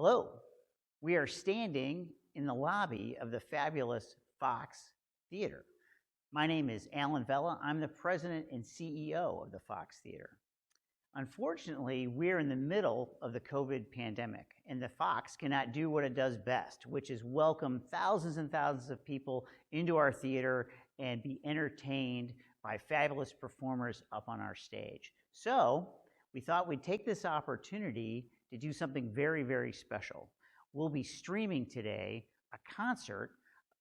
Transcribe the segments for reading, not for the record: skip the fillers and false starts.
Hello, we are standing in the lobby of the fabulous Fox Theater. My name is Alan Vella. I'm the president and CEO of the Fox Theater. Unfortunately, we're in the middle of the COVID pandemic, and the Fox cannot do what it does best, which is welcome thousands and thousands of people into our theater and be entertained by fabulous performers up on our stage. So we thought we'd take this opportunity to do something very, very special. We'll be streaming today a concert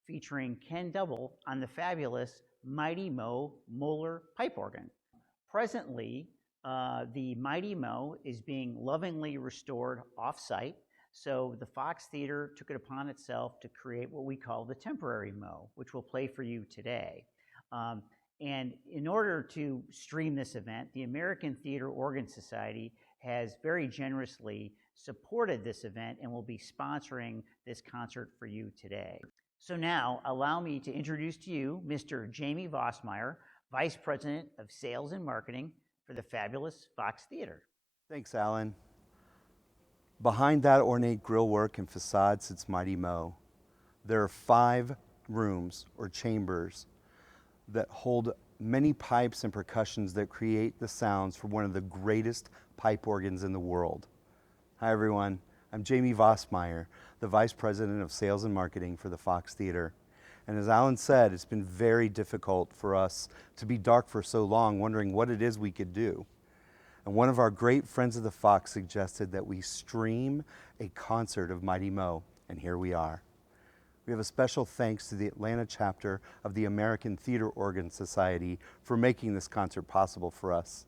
featuring Ken Double on the fabulous Mighty Mo Moller pipe organ. Presently, the Mighty Mo is being lovingly restored off-site, so the Fox Theater took it upon itself to create what we call the temporary Mo, which we'll play for you today. And in order to stream this event, the American Theater Organ Society has very generously supported this event and will be sponsoring this concert for you today. So now, allow me to introduce to you Mr. Jamie Vossmeyer, Vice President of Sales and Marketing for the fabulous Fox Theater. Thanks, Alan. Behind that ornate grillwork and facade sits Mighty Mo. There are 5 rooms or chambers that hold many pipes and percussions that create the sounds for one of the greatest pipe organs in the world. Hi everyone, I'm Jamie Vossmeyer, the Vice President of Sales and Marketing for the Fox Theater. And as Alan said, it's been very difficult for us to be dark for so long, wondering what it is we could do. And one of our great friends of the Fox suggested that we stream a concert of Mighty Mo, and here we are. We have a special thanks to the Atlanta chapter of the American Theater Organ Society for making this concert possible for us.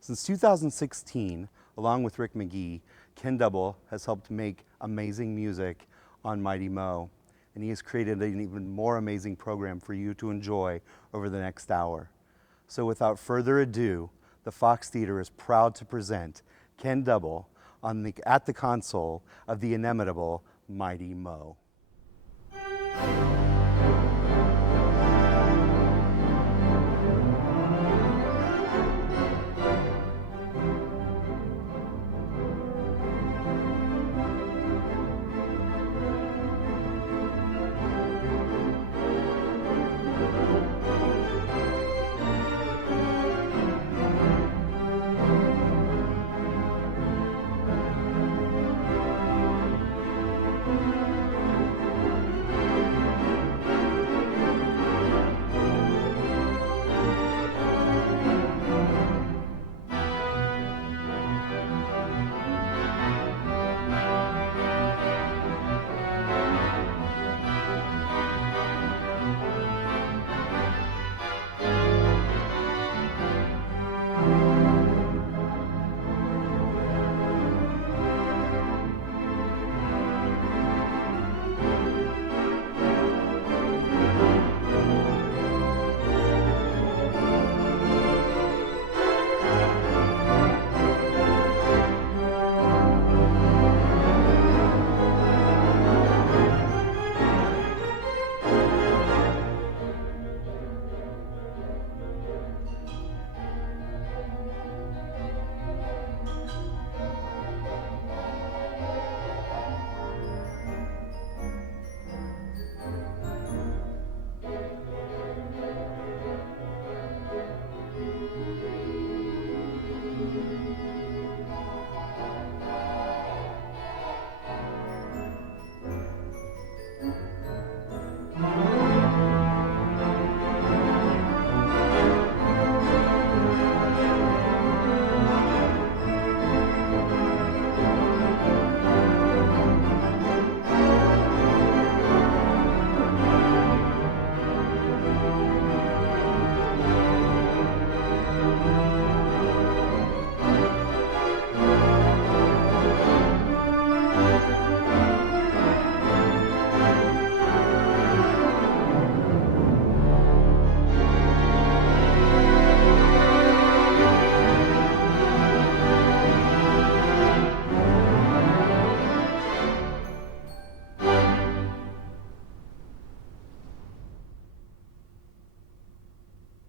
Since 2016, along with Rick McGee, Ken Double has helped make amazing music on Mighty Mo, and he has created an even more amazing program for you to enjoy over the next hour. So without further ado, the Fox Theater is proud to present Ken Double at the console of the inimitable Mighty Mo.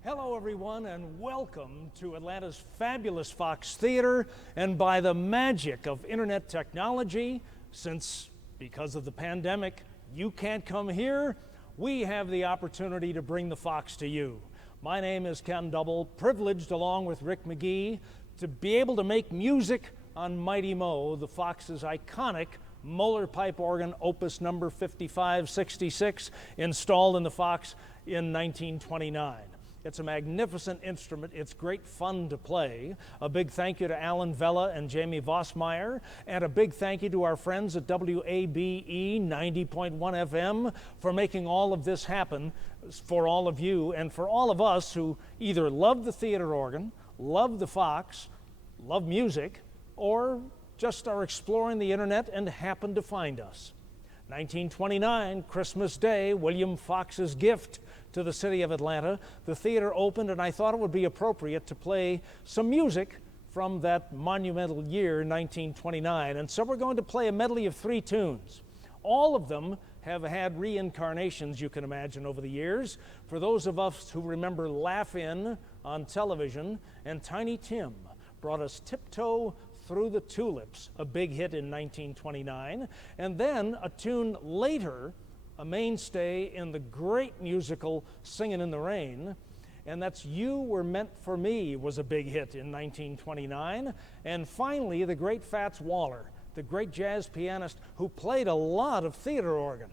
Hello everyone and welcome to Atlanta's fabulous Fox Theater, and by the magic of internet technology, Since, because of the pandemic, you can't come here, we have the opportunity to bring the Fox to you. My name is Ken Double, privileged along with Rick McGee to be able to make music on Mighty Mo, the Fox's iconic Moller pipe organ, opus number 5566, installed in the Fox in 1929. It's a magnificent instrument. It's great fun to play. A big thank you to Alan Vella and Jamie Vossmeyer, and a big thank you to our friends at WABE 90.1 FM for making all of this happen for all of you and for all of us who either love the theater organ, love the Fox, love music, or just are exploring the internet and happen to find us. 1929, Christmas Day, William Fox's gift to the city of Atlanta. The theater opened, and I thought it would be appropriate to play some music from that monumental year, 1929. And so we're going to play a medley of 3 tunes. All of them have had reincarnations, you can imagine, over the years. For those of us who remember Laugh-In on television, and Tiny Tim brought us Tiptoe Through the Tulips, a big hit in 1929, and then a tune later, a mainstay in the great musical Singin' in the Rain, and that's You Were Meant for Me was a big hit in 1929, and finally the great Fats Waller, the great jazz pianist who played a lot of theater organ,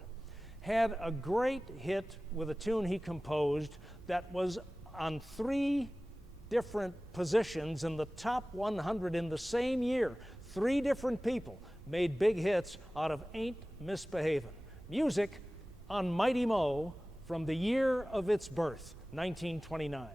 had a great hit with a tune he composed that was on 3 different positions in the top 100 in the same year. 3 different people made big hits out of Ain't Misbehavin'. Music on Mighty Mo from the year of its birth, 1929.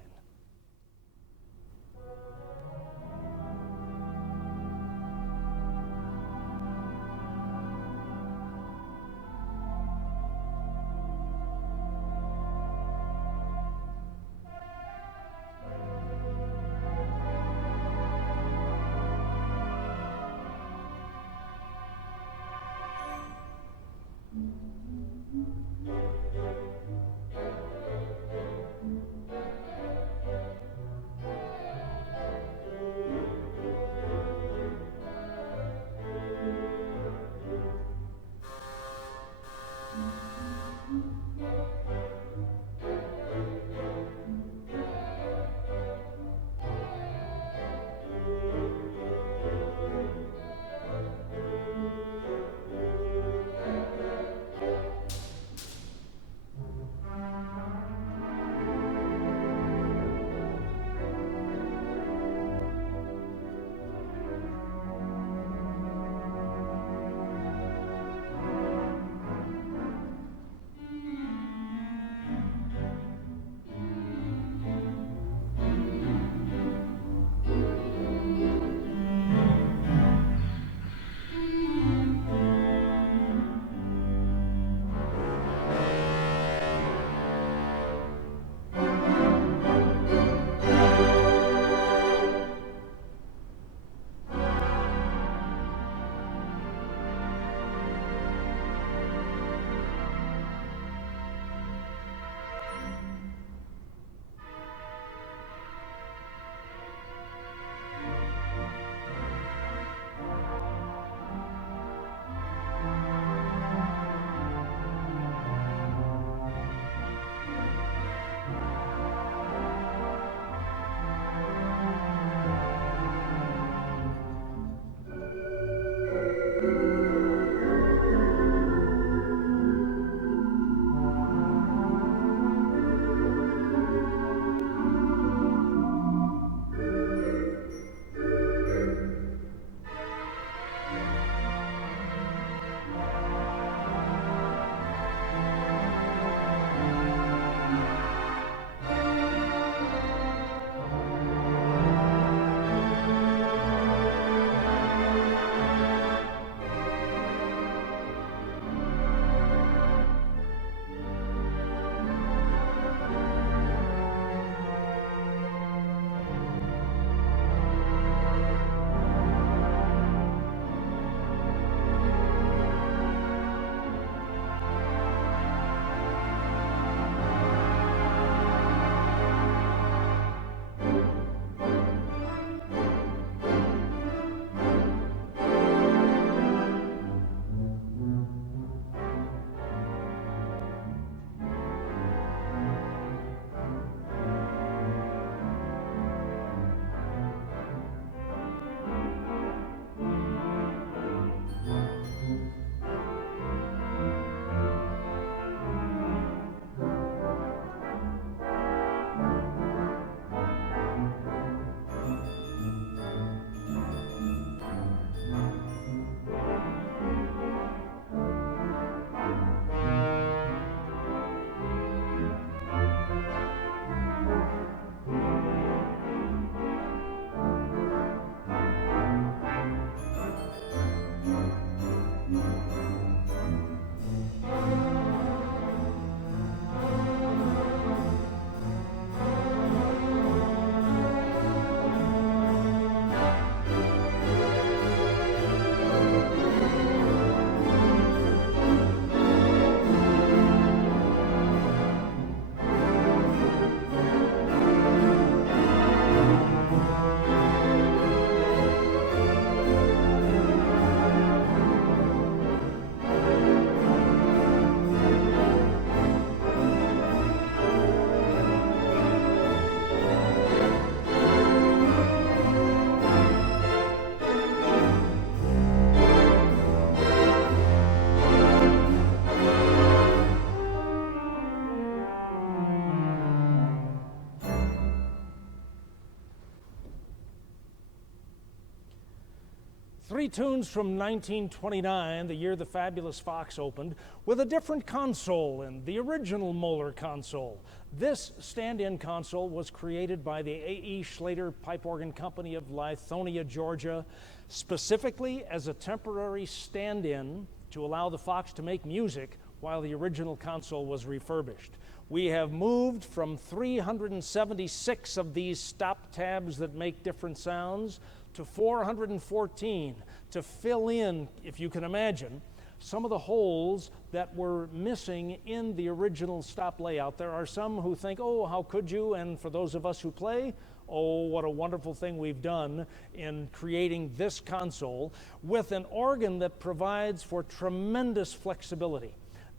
3 tunes from 1929, the year the Fabulous Fox opened, with a different console in the original Moller console. This stand-in console was created by the A.E. Schlater Pipe Organ Company of Lithonia, Georgia, specifically as a temporary stand-in to allow the Fox to make music while the original console was refurbished. We have moved from 376 of these stop tabs that make different sounds to 414 to fill in, if you can imagine, some of the holes that were missing in the original stop layout. There are some who think, oh, how could you? And for those of us who play, oh, what a wonderful thing we've done in creating this console with an organ that provides for tremendous flexibility.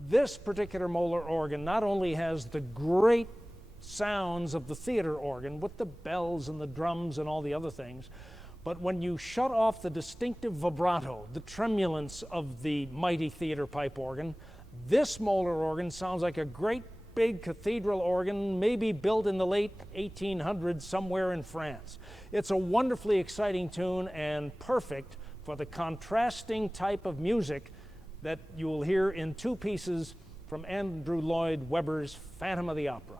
This particular Moller organ not only has the great sounds of the theater organ with the bells and the drums and all the other things, but when you shut off the distinctive vibrato, the tremulence of the mighty theater pipe organ, this Moller organ sounds like a great big cathedral organ, maybe built in the late 1800s somewhere in France. It's a wonderfully exciting tune and perfect for the contrasting type of music that you will hear in 2 pieces from Andrew Lloyd Webber's Phantom of the Opera.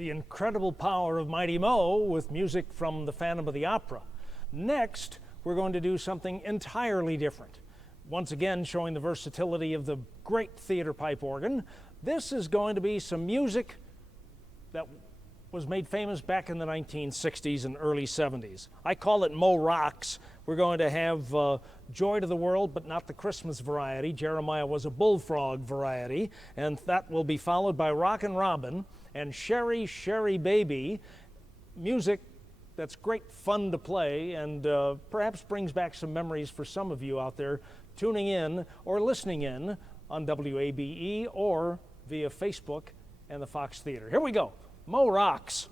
the incredible power of Mighty Mo with music from The Phantom of the Opera. Next, we're going to do something entirely different. Once again, showing the versatility of the great theater pipe organ. This is going to be some music that was made famous back in the 1960s and early 70s. I call it Mo Rocks. We're going to have Joy to the World, but not the Christmas variety. Jeremiah was a bullfrog variety, and that will be followed by Rockin' Robin and Sherry, Sherry Baby, music that's great fun to play and perhaps brings back some memories for some of you out there tuning in or listening in on WABE or via Facebook and the Fox Theater. Here we go. Mo Rocks.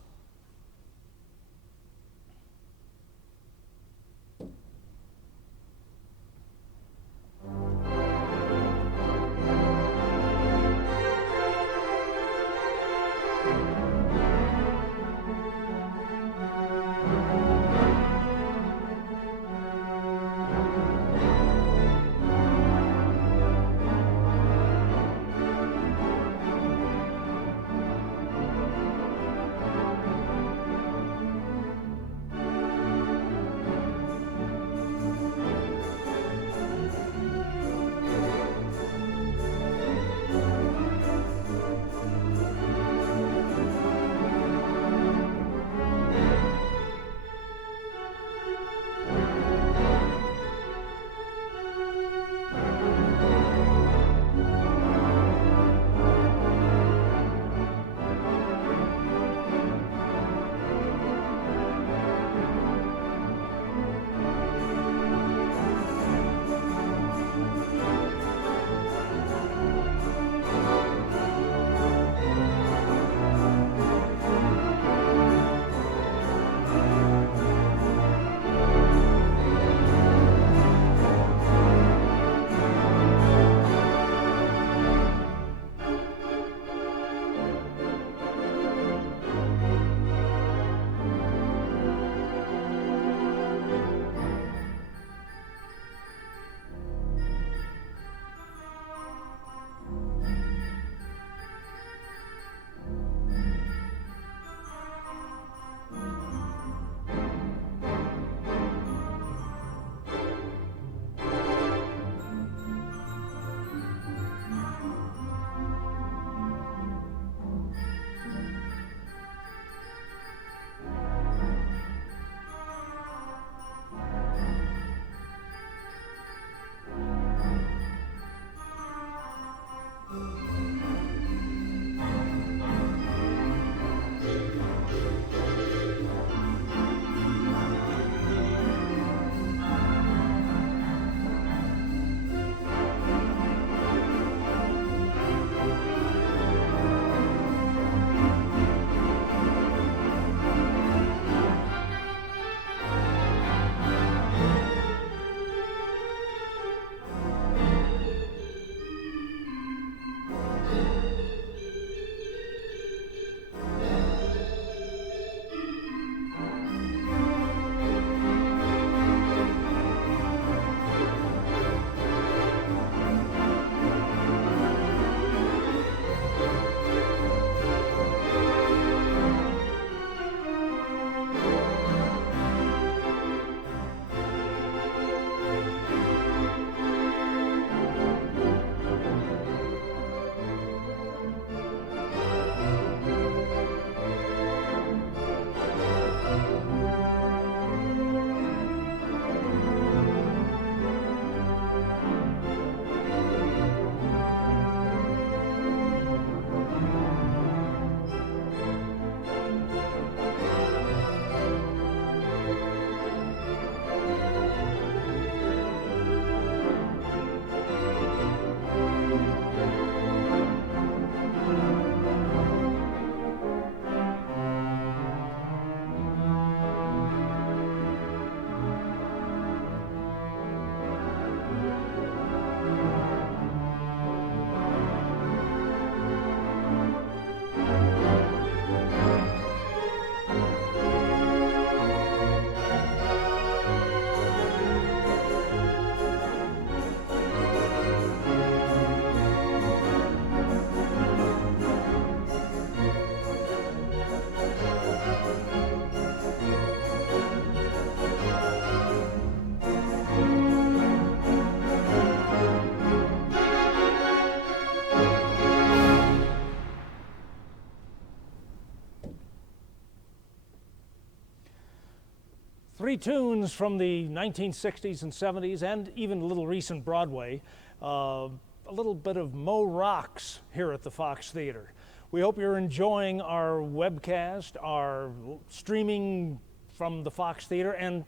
three tunes from the 1960s and 70s and even a little recent Broadway. A little bit of Mo Rocks here at the Fox Theater. We hope you're enjoying our webcast, our streaming from the Fox Theater. And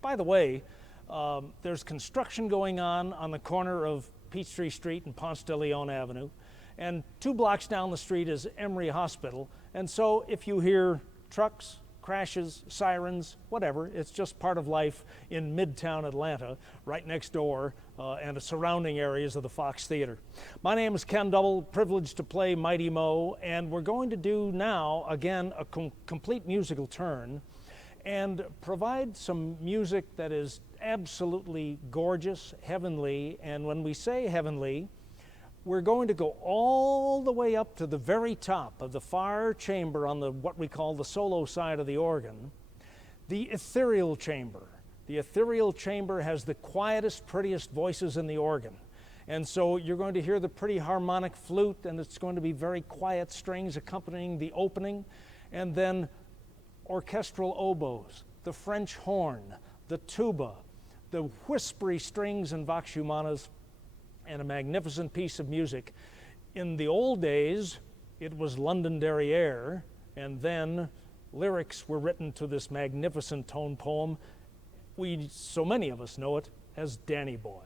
by the way, there's construction going on the corner of Peachtree Street and Ponce de Leon Avenue. And 2 blocks down the street is Emory Hospital. And so if you hear trucks, crashes, sirens, whatever, it's just part of life in Midtown Atlanta, right next door, and the surrounding areas of the Fox Theater. My name is Ken Double, privileged to play Mighty Mo, and we're going to do now, again, a complete musical turn and provide some music that is absolutely gorgeous, heavenly, and when we say heavenly, we're going to go all the way up to the very top of the far chamber on the what we call the solo side of the organ, the ethereal chamber. The ethereal chamber has the quietest, prettiest voices in the organ. And so you're going to hear the pretty harmonic flute, and it's going to be very quiet strings accompanying the opening, and then orchestral oboes, the French horn, the tuba, the whispery strings and vox humanas, and a magnificent piece of music. In the old days, it was Londonderry Air, and then lyrics were written to this magnificent tone poem. So many of us know it as Danny Boy.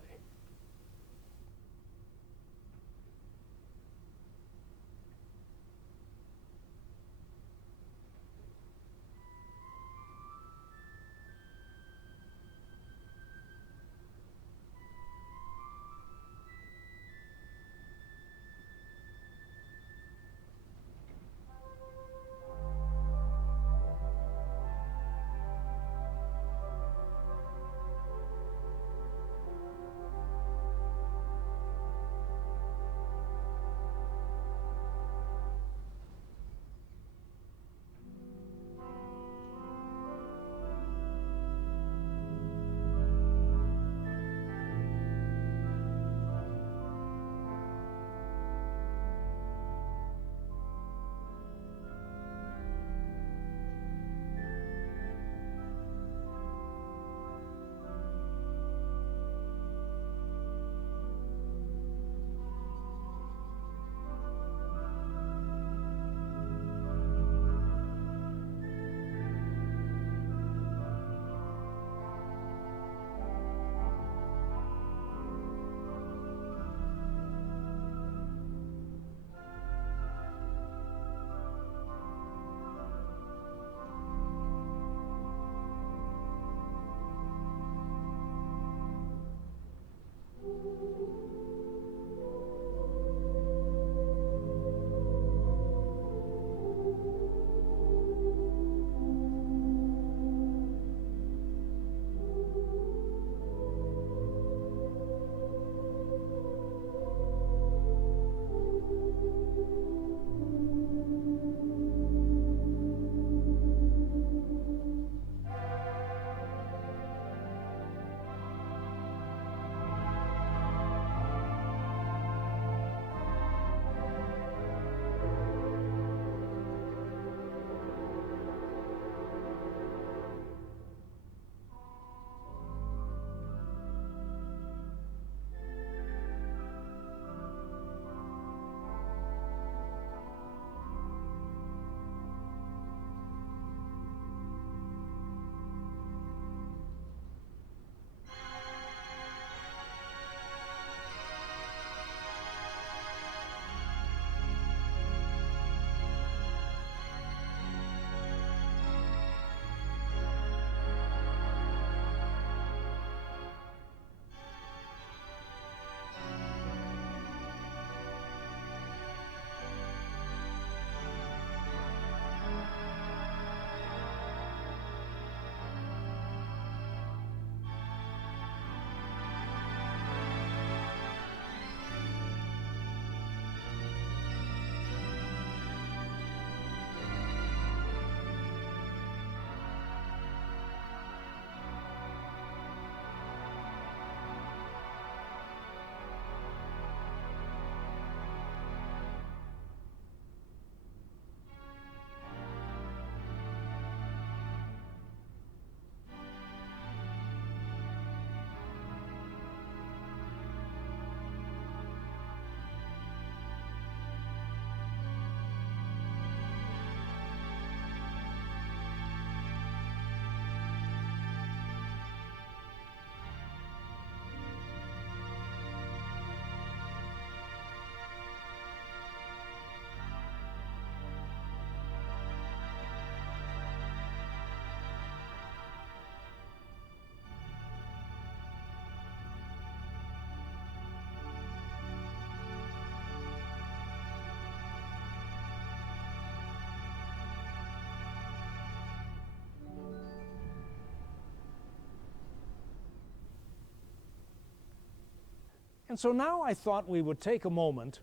And so now I thought we would take a moment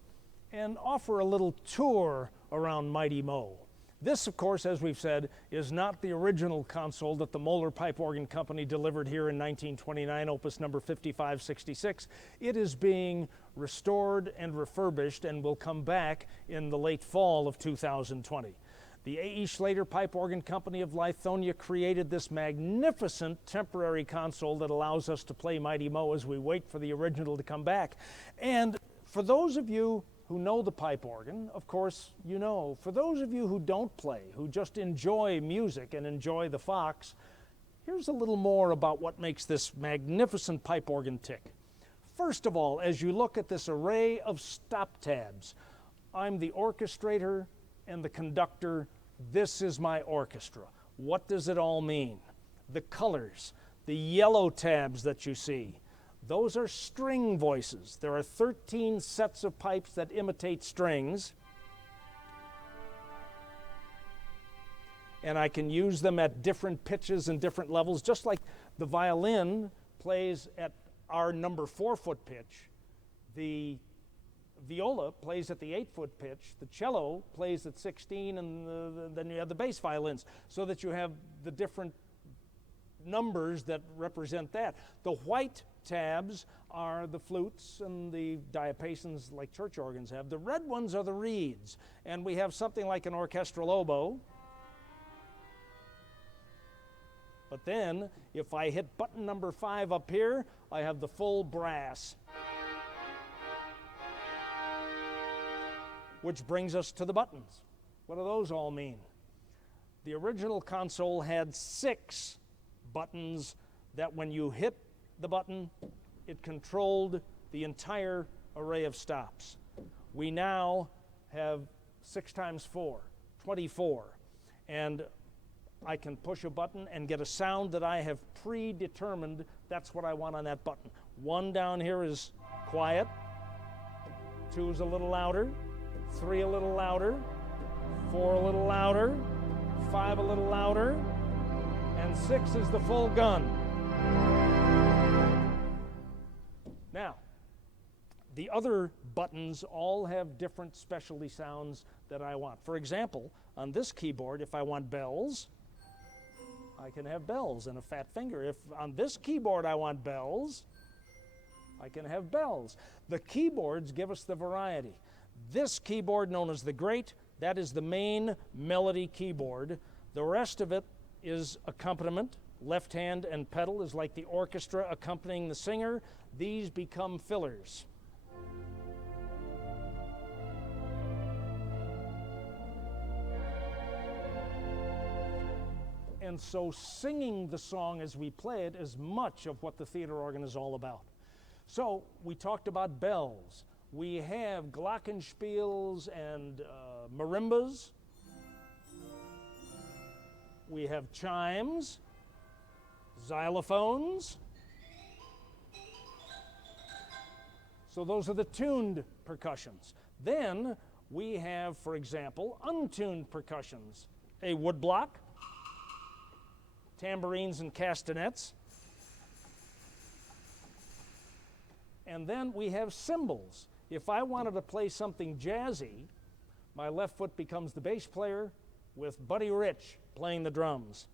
and offer a little tour around Mighty Mo. This, of course, as we've said, is not the original console that the Moller Pipe Organ Company delivered here in 1929, opus number 5566. It is being restored and refurbished and will come back in the late fall of 2020. The A.E. Schlater Pipe Organ Company of Lithonia created this magnificent temporary console that allows us to play Mighty Mo as we wait for the original to come back. And for those of you who know the pipe organ, of course you know. For those of you who don't play, who just enjoy music and enjoy the Fox, here's a little more about what makes this magnificent pipe organ tick. First of all, as you look at this array of stop tabs, I'm the orchestrator and the conductor. This is my orchestra. What does it all mean? The colors, the yellow tabs that you see, those are string voices. There are 13 sets of pipes that imitate strings, and I can use them at different pitches and different levels, just like the violin plays at our number 4-foot pitch, the viola plays at the 8-foot pitch, the cello plays at 16, and then you have the bass violins, so that you have the different numbers that represent that. The white tabs are the flutes and the diapasons like church organs have. The red ones are the reeds, and we have something like an orchestral oboe. But then, if I hit button number 5 up here, I have the full brass. Which brings us to the buttons. What do those all mean? The original console had 6 buttons that when you hit the button, it controlled the entire array of stops. We now have 6 times 4, 24. And I can push a button and get a sound that I have predetermined. That's what I want on that button. 1 down here is quiet. 2 is a little louder. 3 a little louder. 4 a little louder. 5 a little louder. And 6 is the full gun. Now, the other buttons all have different specialty sounds that I want. For example, on this keyboard, if I want bells, I can have bells and a fat finger. If on this keyboard I want bells, I can have bells. The keyboards give us the variety. This keyboard, known as the Great, that is the main melody keyboard. The rest of it is accompaniment. Left hand and pedal is like the orchestra accompanying the singer. These become fillers. And so singing the song as we play it is much of what the theater organ is all about. So we talked about bells. We have glockenspiels and marimbas. We have chimes, xylophones. So those are the tuned percussions. Then we have, for example, untuned percussions. A woodblock, tambourines and castanets. And then we have cymbals. If I wanted to play something jazzy, my left foot becomes the bass player with Buddy Rich playing the drums.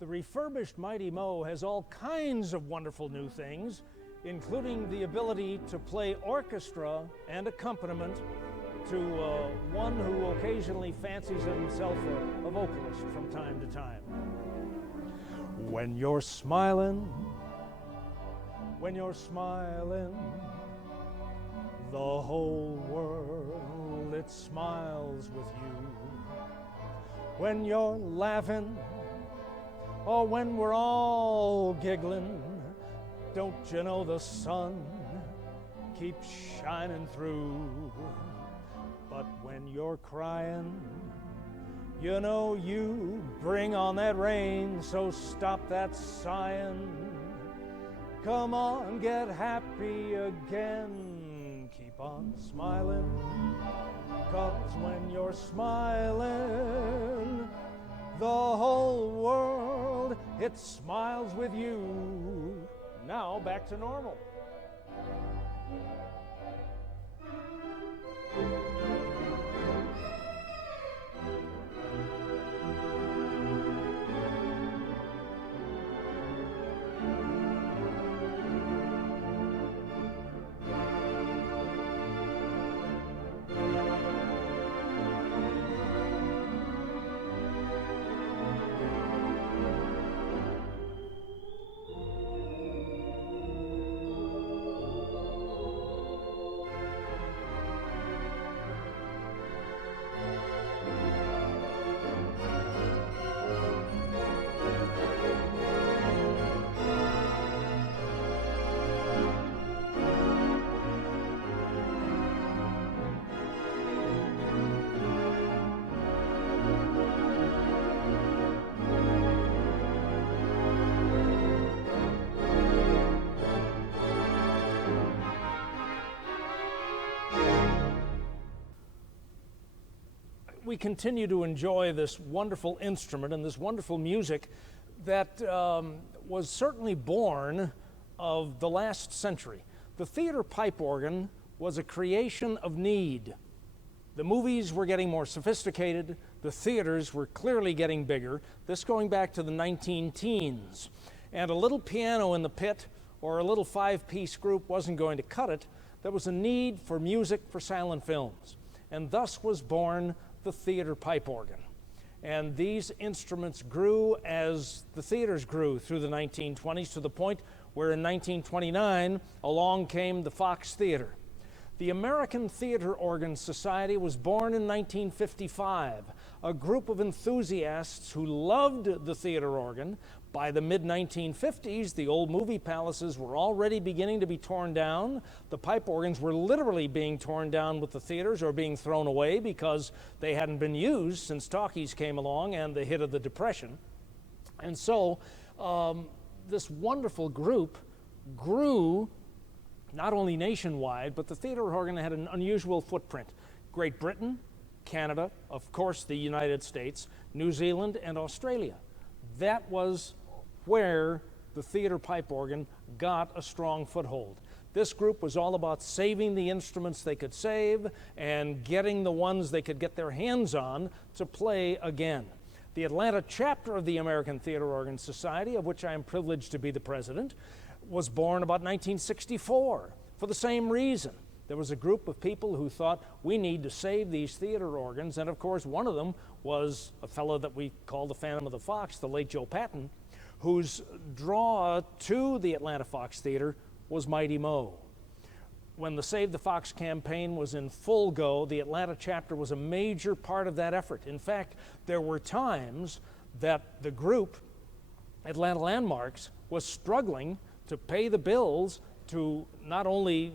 The refurbished Mighty Mo has all kinds of wonderful new things, including the ability to play orchestra and accompaniment to one who occasionally fancies himself a vocalist from time to time. When you're smiling, the whole world, it smiles with you. When you're laughing, or when we're all giggling, don't you know the sun keeps shining through? But when you're crying, you know you bring on that rain, so stop that sighing. Come on, get happy again. on smiling, 'cause when you're smiling, the whole world, it smiles with you. Now back to normal. We continue to enjoy this wonderful instrument and this wonderful music that was certainly born of the last century. The theater pipe organ was a creation of need. The movies were getting more sophisticated. The theaters were clearly getting bigger. This going back to the 19-teens. And a little piano in the pit or a little five-piece group wasn't going to cut it. There was a need for music for silent films. And thus was born the theater pipe organ. And these instruments grew as the theaters grew through the 1920s to the point where in 1929 along came the Fox Theater. The American Theater Organ Society was born in 1955, a group of enthusiasts who loved the theater organ. By the mid-1950s, the old movie palaces were already beginning to be torn down. The pipe organs were literally being torn down with the theaters or being thrown away because they hadn't been used since talkies came along and the hit of the Depression. And so this wonderful group grew not only nationwide, but the theater organ had an unusual footprint. Great Britain, Canada, of course the United States, New Zealand, and Australia. That was where the theater pipe organ got a strong foothold. This group was all about saving the instruments they could save and getting the ones they could get their hands on to play again. The Atlanta chapter of the American Theater Organ Society, of which I am privileged to be the president, was born about 1964 for the same reason. There was a group of people who thought we need to save these theater organs, and of course one of them was a fellow that we call the Phantom of the Fox, the late Joe Patton, whose draw to the Atlanta Fox Theater was Mighty Mo. When the Save the Fox campaign was in full go, the Atlanta chapter was a major part of that effort. In fact, there were times that the group, Atlanta Landmarks, was struggling to pay the bills to not only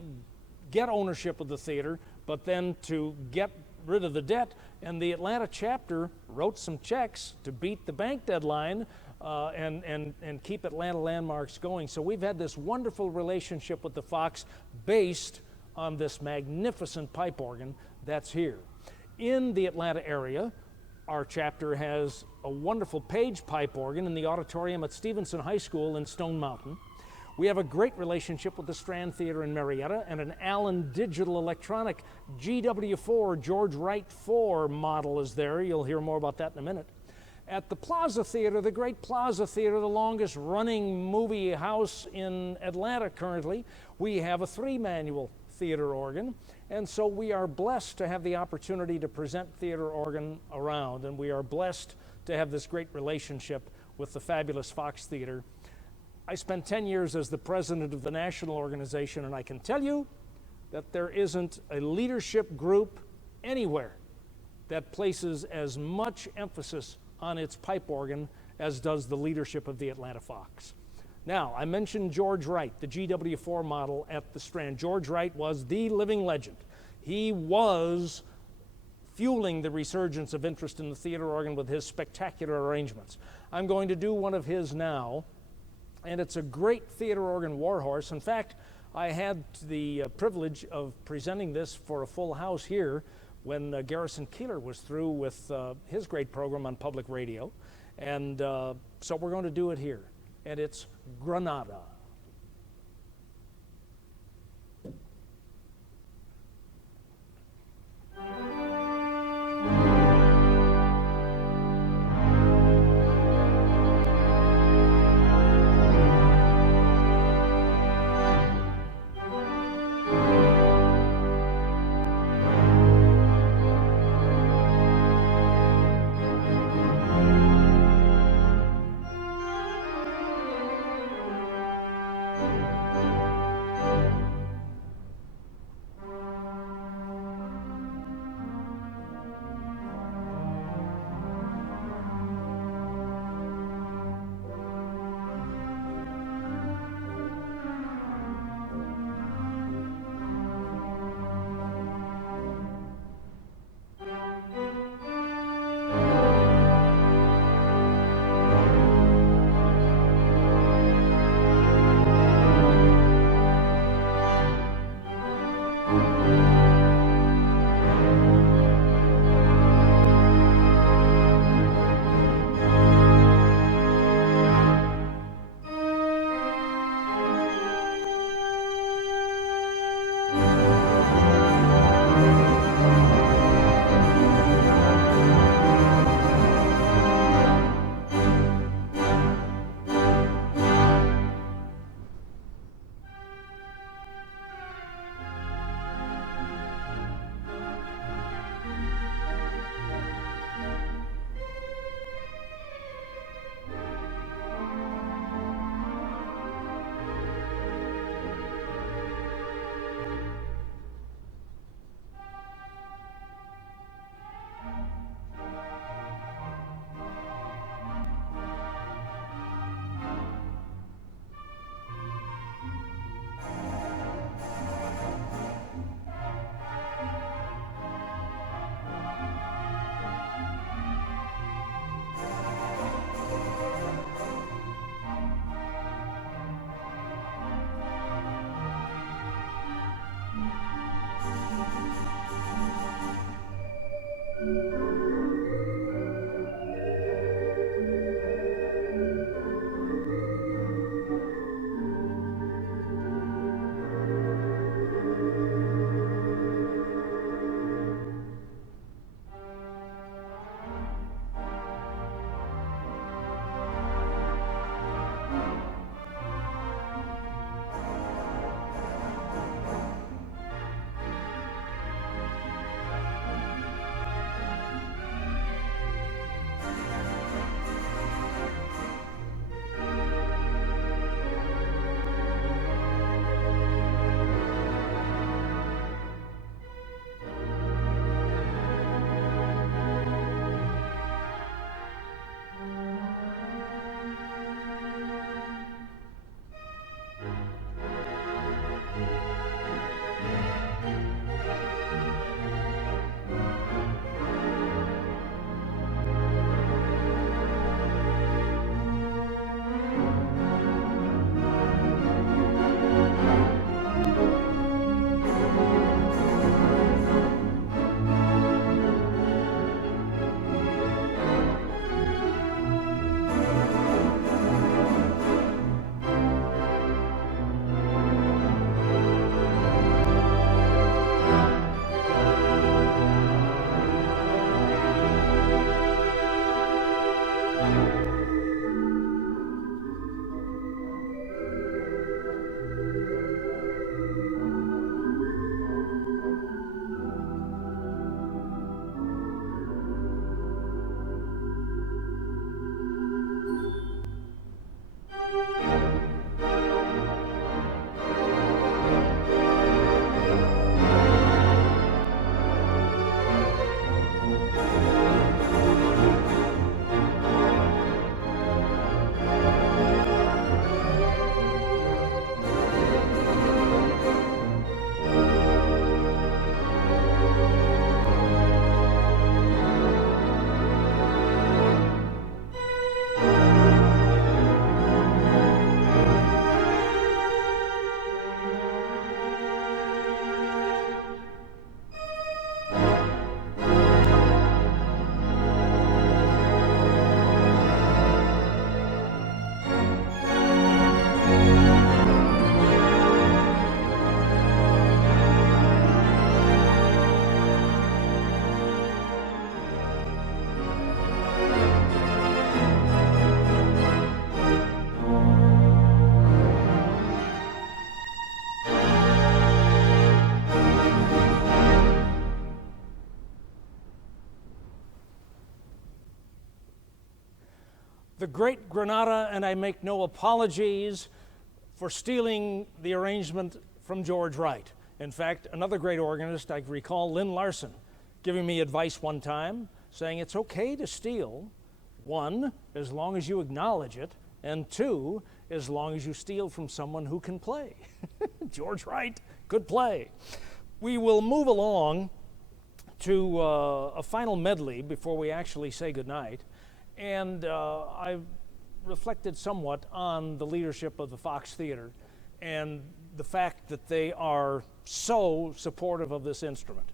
get ownership of the theater, but then to get rid of the debt. And the Atlanta chapter wrote some checks to beat the bank deadline and keep Atlanta Landmarks going. So we've had this wonderful relationship with the Fox based on this magnificent pipe organ that's here. In the Atlanta area, our chapter has a wonderful Page pipe organ in the auditorium at Stevenson High School in Stone Mountain. We have a great relationship with the Strand Theater in Marietta and an Allen Digital Electronic GW4 George Wright 4 model is there. You'll hear more about that in a minute. At the Plaza Theater, the great Plaza Theater, the longest running movie house in Atlanta currently, we have a 3-manual theater organ. And so we are blessed to have the opportunity to present theater organ around, and we are blessed to have this great relationship with the fabulous Fox Theater. I spent 10 years as the president of the national organization, and I can tell you that there isn't a leadership group anywhere that places as much emphasis on its pipe organ as does the leadership of the Atlanta Fox. Now, I mentioned George Wright, the GW4 model at the Strand. George Wright was the living legend. He was fueling the resurgence of interest in the theater organ with his spectacular arrangements. I'm going to do one of his now, and it's a great theater organ warhorse. In fact, I had the privilege of presenting this for a full house here when Garrison Keillor was through with his great program on public radio. And so we're going to do it here. And it's Granada. the great Granada, and I make no apologies for stealing the arrangement from George Wright. In fact, another great organist, I recall Lynn Larson giving me advice one time, saying it's okay to steal, one, as long as you acknowledge it, and two, as long as you steal from someone who can play. George Wright could play. We will move along to a final medley before we actually say goodnight. And I've reflected somewhat on the leadership of the Fox Theater and the fact that they are so supportive of this instrument.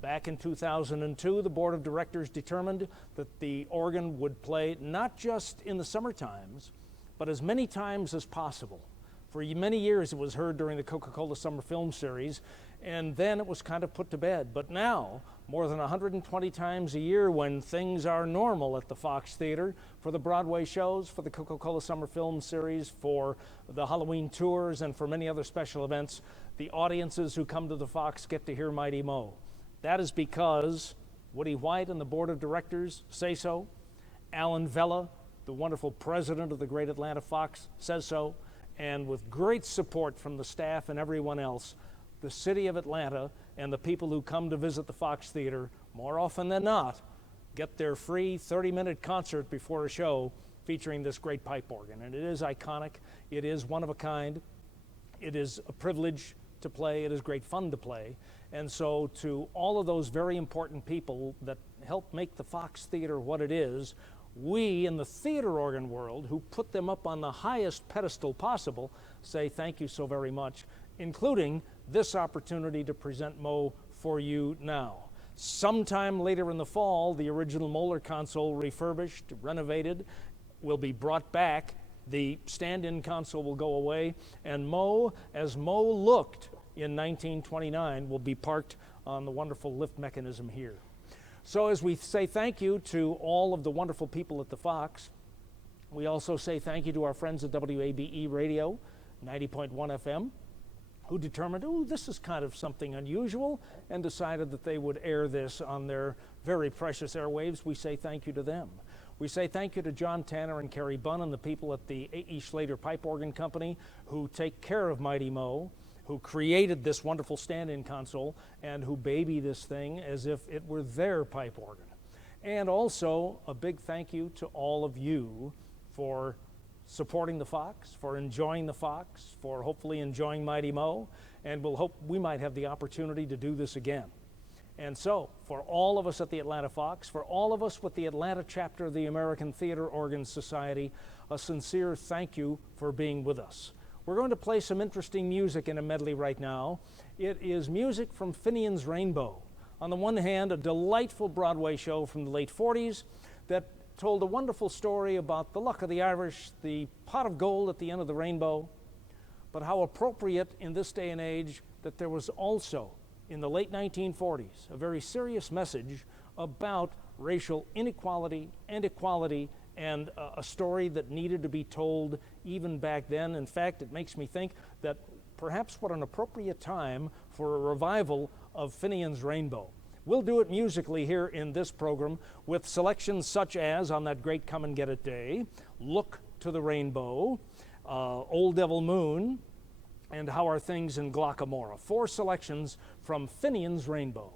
Back in 2002, the board of directors determined that the organ would play not just in the summer times, but as many times as possible. For many years it was heard during the Coca-Cola Summer Film Series, and then it was kind of put to bed. But now, more than 120 times a year when things are normal at the Fox Theater, for the Broadway shows, for the Coca-Cola Summer Film Series, for the Halloween tours, and for many other special events, the audiences who come to the Fox get to hear Mighty Mo. That is because Woody White and the board of directors say so. Alan Vella, the wonderful president of the Great Atlanta Fox, says so. And with great support from the staff and everyone else, the city of Atlanta and the people who come to visit the Fox Theater, more often than not, get their free 30-minute concert before a show featuring this great pipe organ. And it is iconic. It is one of a kind. It is a privilege to play. It is great fun to play. And so to all of those very important people that help make the Fox Theater what it is, we in the theater organ world, who put them up on the highest pedestal possible, say thank you so very much, including this opportunity to present Mo for you now. Sometime later in the fall, the original Moller console, refurbished, renovated, will be brought back. The stand-in console will go away, and Mo, as Mo looked in 1929, will be parked on the wonderful lift mechanism here. So as we say thank you to all of the wonderful people at the Fox, we also say thank you to our friends at WABE Radio, 90.1 FM, who determined, oh, this is kind of something unusual, and decided that they would air this on their very precious airwaves. We say thank you to them. We say thank you to John Tanner and Carrie Bunn and the people at the A.E. Schlater Pipe Organ Company who take care of Mighty Mo, who created this wonderful stand-in console, and who baby this thing as if it were their pipe organ. And also a big thank you to all of you for supporting the Fox, for enjoying the Fox, for hopefully enjoying Mighty Mo, and we'll hope we might have the opportunity to do this again. And so, for all of us at the Atlanta Fox, for all of us with the Atlanta chapter of the American Theater Organ Society, a sincere thank you for being with us. We're going to play some interesting music in a medley right now. It is music from Finian's Rainbow. On the one hand, a delightful Broadway show from the late 40s that told a wonderful story about the luck of the Irish, the pot of gold at the end of the rainbow, but how appropriate in this day and age that there was also, in the late 1940s, a very serious message about racial inequality and equality, and a story that needed to be told even back then. In fact, it makes me think that perhaps what an appropriate time for a revival of Finian's Rainbow. We'll do it musically here in this program with selections such as, on that great Come and Get It Day, Look to the Rainbow, Old Devil Moon, and How Are Things in Glockamora. 4 selections from Finian's Rainbow.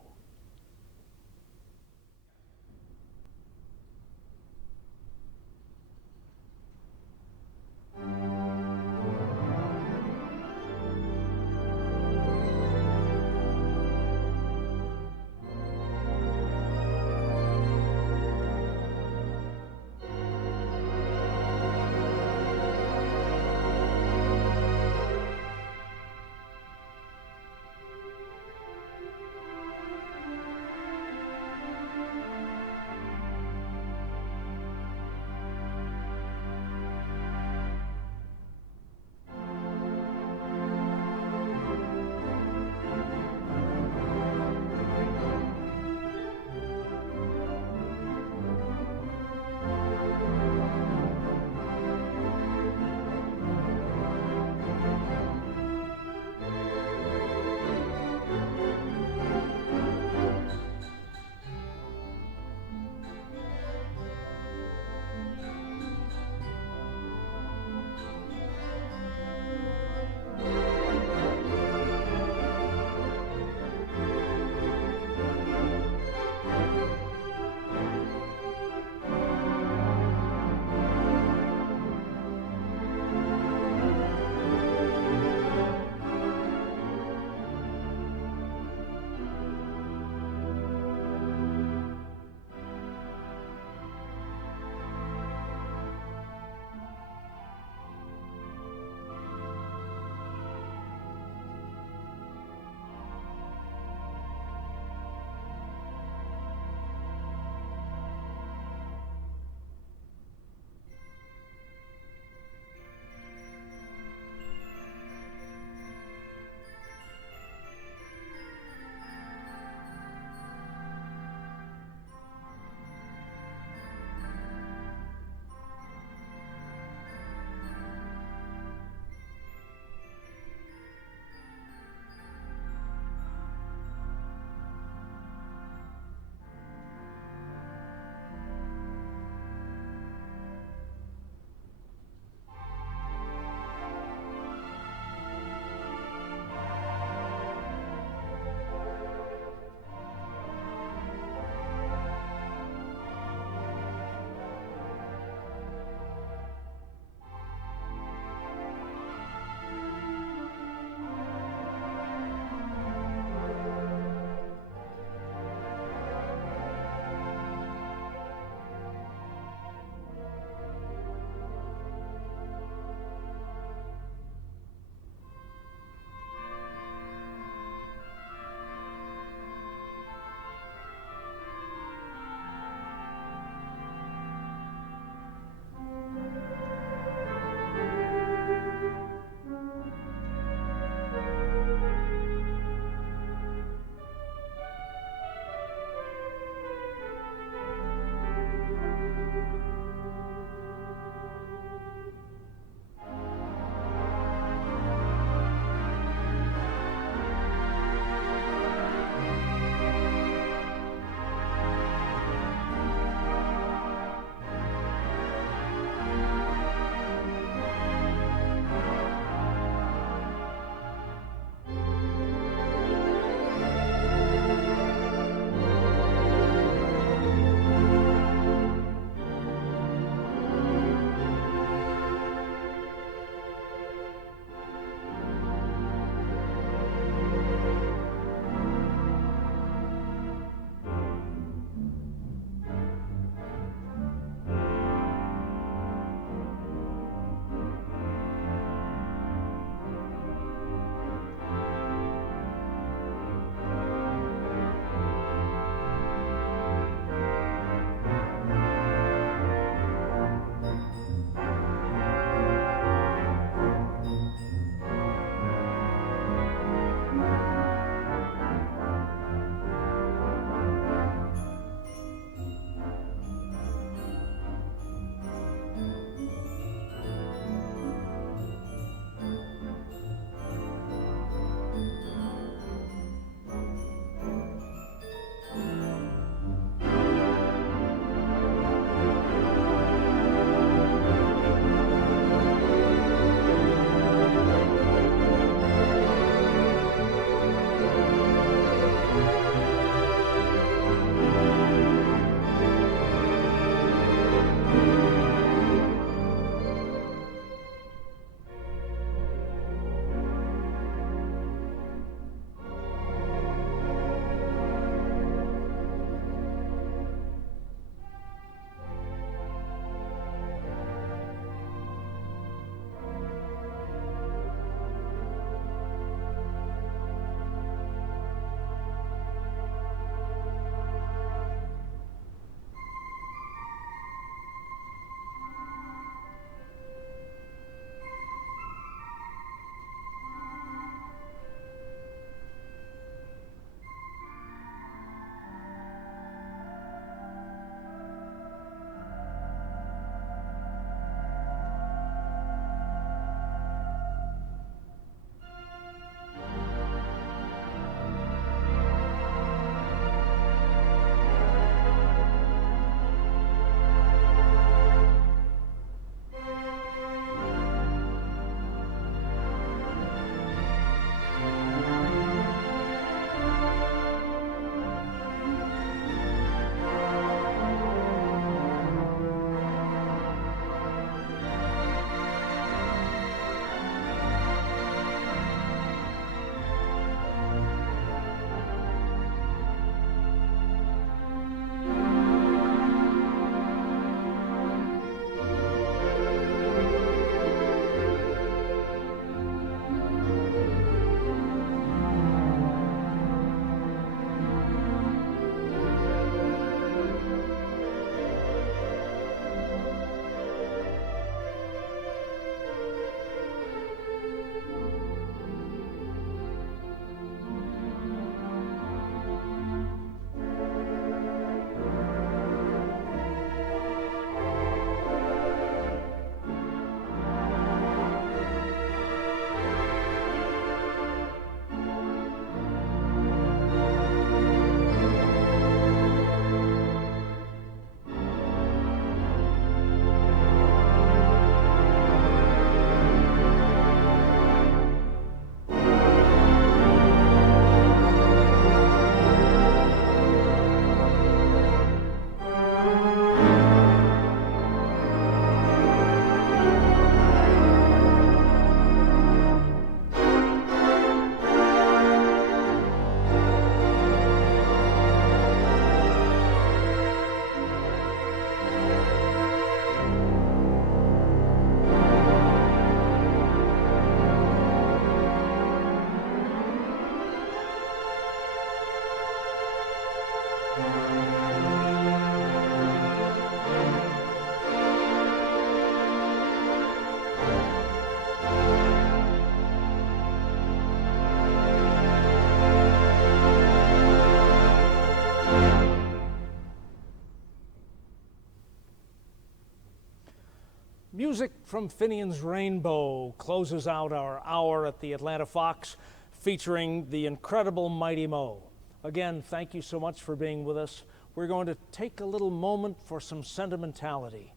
Music from Finian's Rainbow closes out our hour at the Atlanta Fox, featuring the incredible Mighty Mo. Again, thank you so much for being with us. We're going to take a little moment for some sentimentality.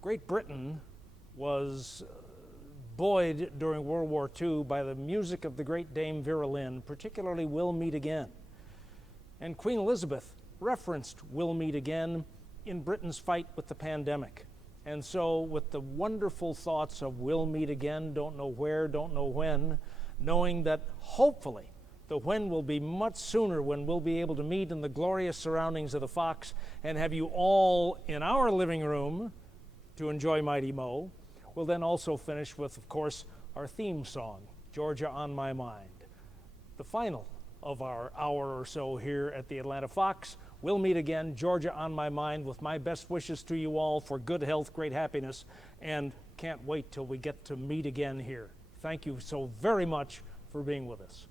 Great Britain was buoyed during World War II by the music of the great Dame Vera Lynn, particularly We'll Meet Again. And Queen Elizabeth referenced We'll Meet Again in Britain's fight with the pandemic. And so with the wonderful thoughts of we'll meet again, don't know where, don't know when, knowing that hopefully the when will be much sooner, when we'll be able to meet in the glorious surroundings of the Fox and have you all in our living room to enjoy Mighty Mo. We'll then also finish with, of course, our theme song, Georgia on My Mind. The final of our hour or so here at the Atlanta Fox. We'll meet again, Georgia on My Mind, with my best wishes to you all for good health, great happiness, and can't wait till we get to meet again here. Thank you so very much for being with us.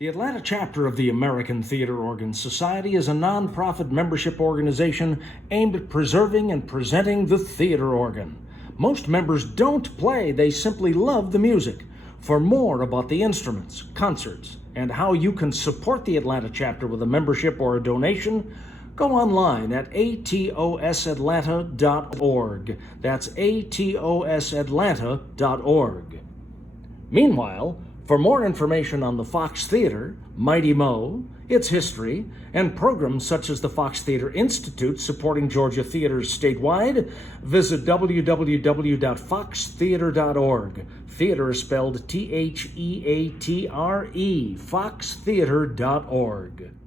The Atlanta chapter of the American Theater Organ Society is a nonprofit membership organization aimed at preserving and presenting the theater organ. Most members don't play, they simply love the music. For more about the instruments, concerts, and how you can support the Atlanta chapter with a membership or a donation, Go online at atosatlanta.org. That's atosatlanta.org. Meanwhile, for more information on the Fox Theater, Mighty Mo, its history, and programs such as the Fox Theater Institute supporting Georgia theaters statewide, visit www.foxtheater.org. Theater is spelled Theatre, foxtheater.org.